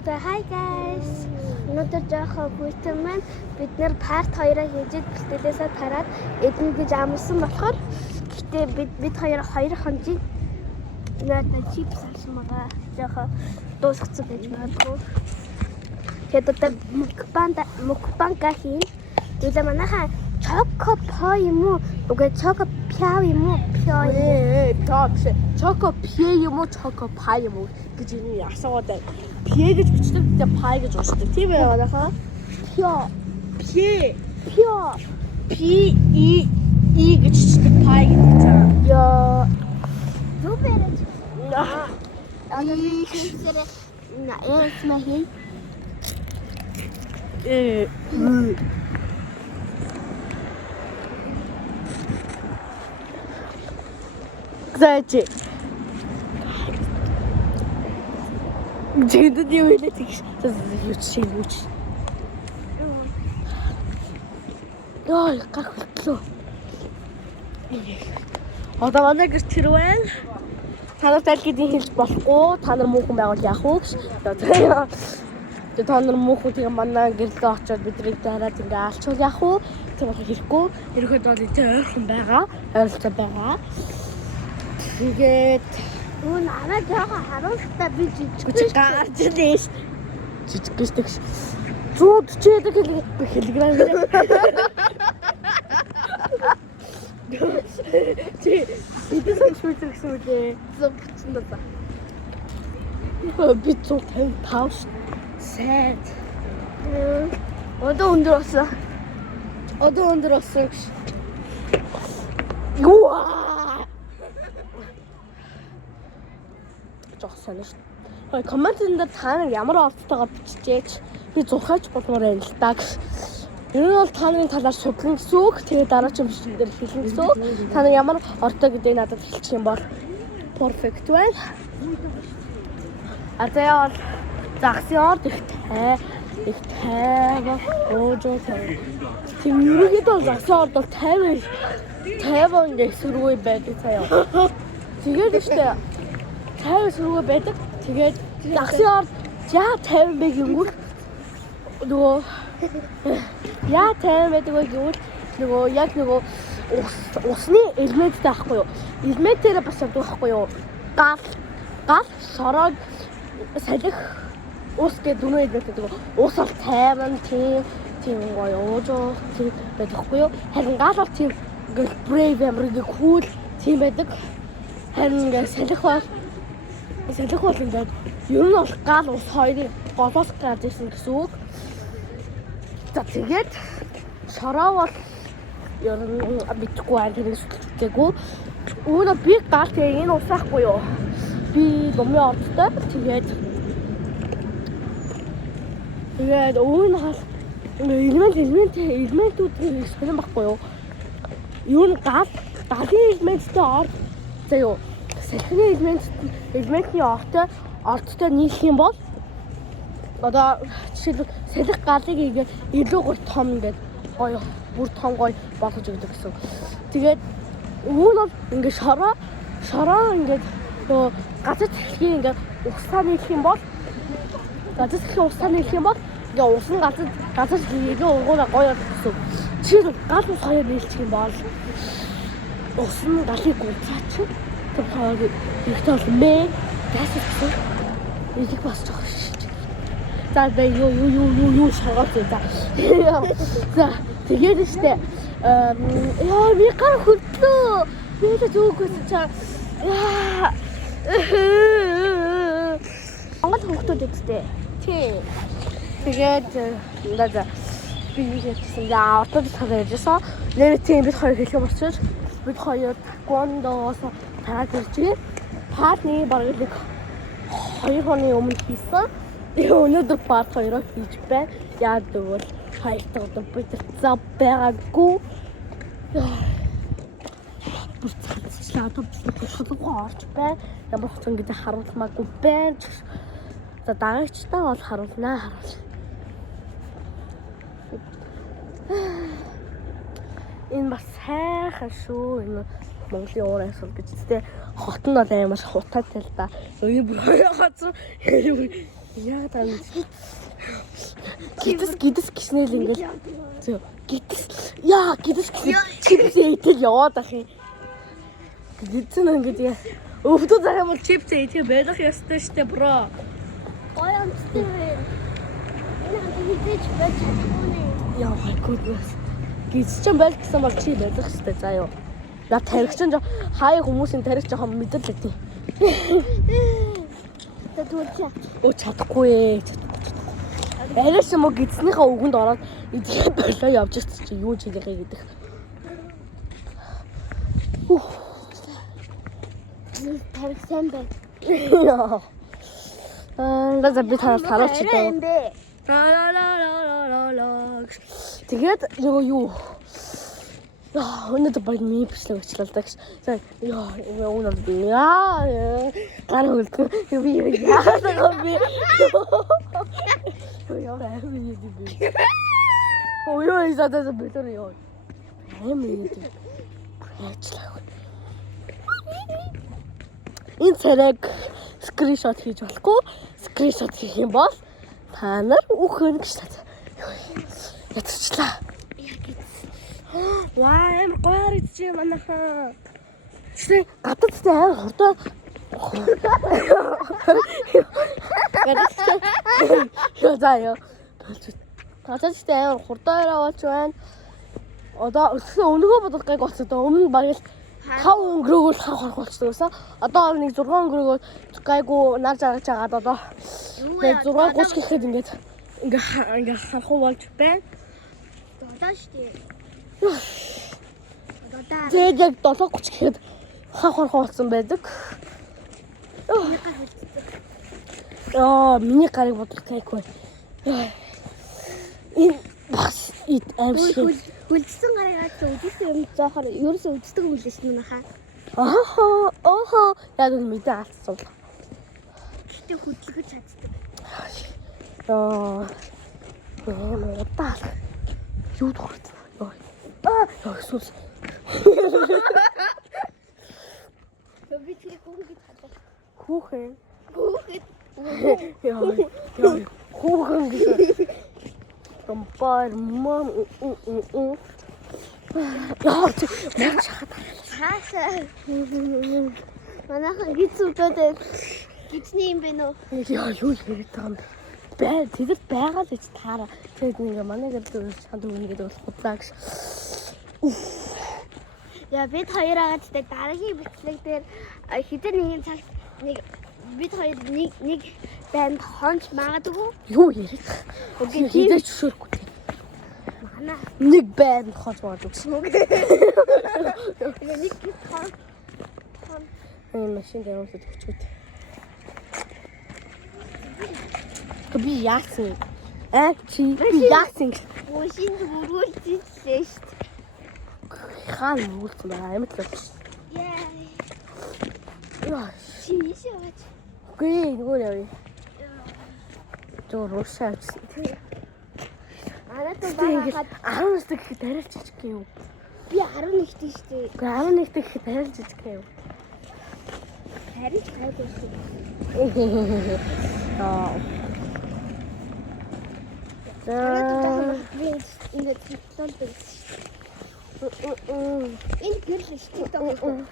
So hi guys. Өнөөдөр жоохон хүйтэн маань бид нэр part 2-аа хийж бэлтгэлээсээ тараад эдэн гэж амарсан болохоор гэхдээ бид хоёр хонжиг надад чипс авсан байгаа. Жоохон дуусгацсан байж магадгүй. Тэгээд одоо мукбанга хийн. Тэгээд манайхаа choco pie юм уу? Угээ choco pie юм уу? Choco pie юм уу? Choco pie юм уу гэж энэ асууад байна. Pie гэж бичдэг, тэгээ pie гэж уушдаг. Тийм ээ манайхаа. Pie гэж чичдэг pie гэдэг чам. Яа. Юу бэрэж? Чипсэрэ смахи. Кстати. Где-то не вылетит. Ютуб. Ой, как легко. Одоо манай гэр тэр байна. Та нар тайлгын хэлж болохгүй. Та нар муухан байгуул яах вэ гэж. Тэгээд та нар муухан тийм манай гэрлээ очиод биднийг дараад ингээ алчвал яах вэ? Тийм болох хэрэггүй. Ерөнхийдөө бол ойрхон байгаа. Ойролцоо байгаа. Тэгээд Намайг жоохон харуултаа би жижиг гарч ирнэ. Жижиг гэжтэй. 140 кг. Чи эдгээр сантиметр гэсэн үг ээ. 130 даа. Би 155 сайн. одоо өндөр болсон. Гэж. Юа! Жогсон шүү. Хөөе комментэн дээр та нар ямар орцтойгоо биччихээч. Би зурхаач болмоор байна л да. Энэ нь бол та нарын талаар судлан гэсэн үг. Тэгээд дараагийн бичлэг дээр хэлнэ гэсэн үг. Та нар ямар ортой гэдгийг надад хэлчих юм бол perfect байна. Одоо загсын орд их тайван оожоо. Тийм ерөөхдөө загсын орд бол 50 ингээ сөргөө байдаг цаая. Тэгээд штэ 50 сөргөө байдаг. Тэгээд загсын орд яа 50 бэ гингүүл нөгөө яа 50 байдаг вэ гэвэл нөгөө яг нөгөө усны элементтэй байхгүй юу? Элементээр бас явдаг байхгүй юу? Гал шороод салхи ус гэдэг дүнээ байдаг. Ус бол 50 тийм гоё оожоо тийм байдаг байхгүй юу? Харин гал бол тийм ингээл brave ямар ингээ cool тийм байдаг. Харин ингээ салхи бол ингээд ер нь бол гал ус хоёрыг голоос гарч ирсэн гэсэн үг. За тэгээд шороо бол ер нь мэдгүй байх тэрийг сүлжээгүй. Өөрөө би гал тэгээ энэ усаахгүй юу? Би домын ордтой тэгээд өөр нь хал элементүүдийг сонирн байхгүй юу? Юу н галын элементтэй орд заяа салхины элементний ордтой нийлэх юм бол одоо жишээлбэл салхи галыг игээд илүү гоё том ингээд гоё бүр том гоё болгож өгдөг гэсэн. Тэгээд үүн бол ингээд шороо ингээд нөгөө газар салхи ингээд усаа нийлэх юм бол ингээд ус нь газар илүү угаараа гоё гэсэн. Жишээлбэл гал ус хоёр нийлчих юм бол ус нь галыг гүцаач. Тэр хоёр ихтэй бол дэсэлсэн. Энийг бас жоох шиж. За юу шагаад за. За тэгээд штэ яа би гар хөлтлөө. Би л зүгөөс чаа. Монгол хүмүүс үстэй. Тий. Тэгээд надаа би хийсэн яа одоо цагааржсэн. Нэр тийм бид хоёр хэлэх болчих. Бид хоёр таквондоос тараад иржээ. Партны бараг 2 хоногийн өмнө хийсэн. Өнөөдөр part 2-оо хийж байна. Яа гэвэл хоёртоо одоо бид зав байгаагүй. Бүр цацлаа одоо толгоо орж байна. Ямар ч ингэ харуулмаагүй байна. За дагагчтай бол харуулнаа. Энэ бас сайхан шүү. Энэ Монголын уур амьсгал гэж тэ хот нь бол амар хутаатай л да. Өөр бүр хоёр газар Яа таа. Гидс гиснэл ингээл. Зөө. Гидс. Яа, гидс гиснэл чипс идэл яваад ах юм. Гидс нь ингээд яа. Өвдөө зарим бол чипс идэх байх ёстой штэ бро. Гоё амттай вэ. Энэ хизээч байж чадахгүй нэ. Яа, гуднаас. Гидс ч байл гэсэн бол чи байх штэ заа юу. На таригч нь хаяа хүмүүсийн таригч жоохон мэдрэл өгдөө. Тэгвэл Оо чадахгүй ээ. Арайш мө гидснийхээ өгөнд ороод идэхэд болоо явж ирсэн чи юу ч хийлээ гэдэг. тарих сайн бай. Яа. Надад би тараач чидээ. Тэгээд юу өнөөдөр баг ми бичлэг өчлөө л дагш. За яа өнөөдөр яа гар хөлтөө би яа би. Яа би. Ой ой задаа битэр яа. Хэм ийд. Яачлаа. Энэ царайг скриншот хийж болохгүй. Скриншот хийх юм бол та нар үхэн гэж таа. Ятчлаа. Ваа эм гоорч юм анаха. Чи гадаад тэ хурдан. Яа заяа. Гадаад тэ хурдан яваач байна. Одоо өнгөө бодох гайг болцоо. Өмнө баг л 5 өнгөрөөгөө харах болчихсон. Одоо нэг 6 өнгөрөөгөө гайгүй нар жаргаж агаад одоо 6:30 гэхэд ингээд харах болж байна. Додоо штэ. Додоо. Тэгээд яг 7:30 гэхэд харах болсон байдаг. Миний гарыг бодох тайхгүй. Энэ бас аимшиг. Хүлдсэн гарыг үзсэн юм зоохоор ерөөсөө үздэг юм лээс мөн хаа. Охоо яг л мэдээ алдсан. Гэтэ хөдөлгөж чаддаг. Удаа. Юу дурт. Ясус. Би тэр хүүхэд хадаа. Хүүхэн. Хүүхэд. Хүүхэн гэж. Баар мам яа хаасаа манайхан гизүүдэд гизний юм бэ нөө яа юу яриад байгаа юм бэ тэд байгаа л гэж таараа тэгээд ингээ манай гэрд чанд үгээд бол худлаа гэж яа бид хоёр агаадтай дараагийн бичлэг дээр хэдэн нэгэн цагт нэг бид хоёр нэг банд хонч магадгүй юу яриад үгүй хийдэж зөвшөөрөхгүй манай нэг банд хонч магадгүй гэсэн үг нэг хонч энэ машин дээр өсөж өчгөд би яасан чи яасан машин дөрүүлсэн шүү дээ хаан үүлсэн амьд л яа чи ийшээ Гүй нөгөө яв. Зуруу шавсан. Араад багахад 19 гэхэд арай л жижиг юм. Би 11 дээ шүү дээ. Гүй 11 гэхэд арай л жижиг юм. Харин хайдаг шүү. Би ингээд хэлдэг. Энэ гэрэл шүү дээ.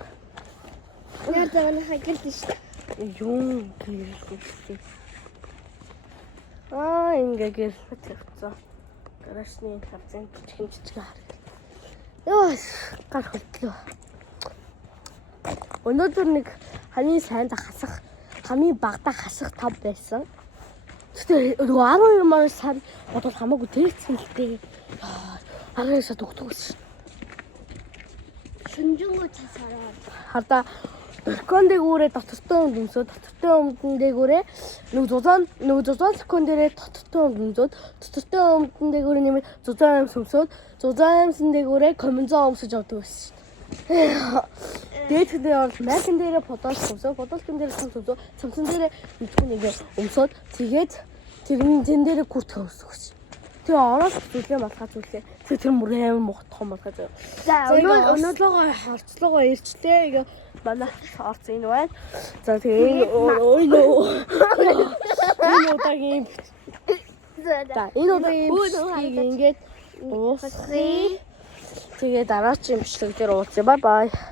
Яа заана хагилд шүү дээ. Юу гэрэлгүй. Ингээ гэрэлт тавьцаа. Гаражны хавцан жижиг хараг. Ёо, гар хөлтлөө. Өнөөдөр нэг хамгийн сайн хасах, хамгийн багтаа хасах тав байсан. Тэгтээ 12 мөр сар бодвол хамаагүй тэрэгцэн л дээ. Агаасаа дугдаг байсан. Шүнжэнгөө цасараа. Хардаа балкон дээгүүрээ дотортоо өмдсөө дотортоо өмдөн дээгүүрээ нэг зузаан балкон дээрээ дотортоо өмдөөд дотортоо өмдөн дээгүүрээ нэмээд зузаан өмсөд зузаан өмсөн дээгүүрээ коммензоо өмсөж явдаг байсан. Дээдхэндээ бол майкн дээрээ подолч өмсөө подолчн дээрээ самсан дээрээ мэдгүй нэгэ өмсөд тэгээд тэн дээрээ күрт өмсөх гэсэн. Тэгээ ороод зүйлээ малгай зүйлээ. Тэгээ тэр мөр амар мохтох юм болгоо заяа. За Өнөөлөгөө харцлогоо ирчлээ. Ингээ манай орц энэ байна. За тэгээ энэ удаагийн энэ удаагийн бичлэгийг ингээд уусгая. Тэгээ дараагийн бичлэг дээр уулзъя. Бай бай.